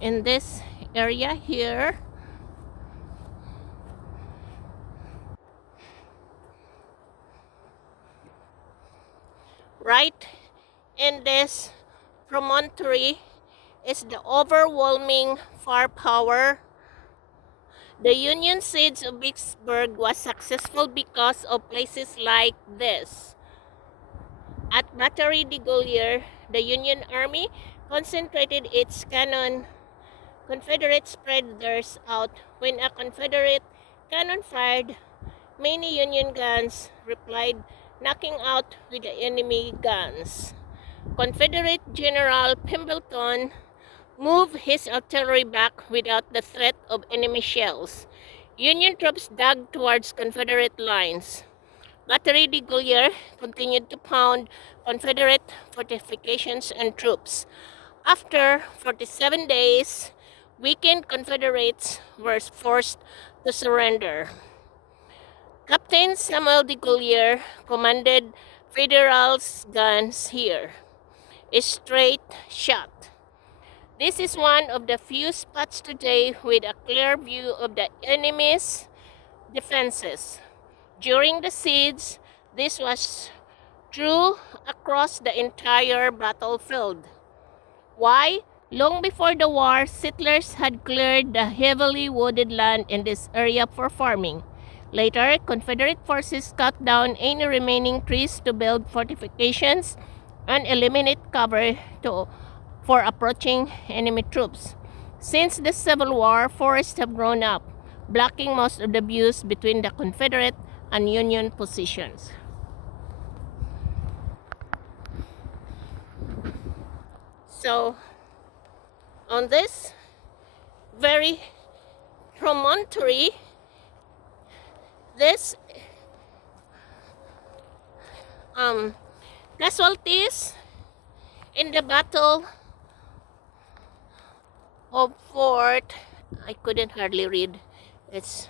in this area here. Right in this promontory is the overwhelming firepower. The Union siege of Vicksburg was successful because of places like this. At Battery de Gaulier, the Union Army concentrated its cannon. Confederates spread theirs out. When a Confederate cannon fired, many Union guns replied, knocking out with the enemy guns. Confederate General Pemberton moved his artillery back without the threat of enemy shells. Union troops dug towards Confederate lines. Battery de Gaulier continued to pound Confederate fortifications and troops. After 47 days, weakened Confederates were forced to surrender. Captain Samuel de Gaulier commanded Federals' guns here. A straight shot. This is one of the few spots today with a clear view of the enemy's defenses. During the siege, this was true across the entire battlefield. Why? Long before the war, settlers had cleared the heavily wooded land in this area for farming. Later, Confederate forces cut down any remaining trees to build fortifications and eliminate cover for approaching enemy troops. Since the Civil War, forests have grown up, blocking most of the views between the Confederate and Union positions. So, on this very promontory, this casualties in the battle of Fort, I couldn't hardly read, it's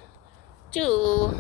too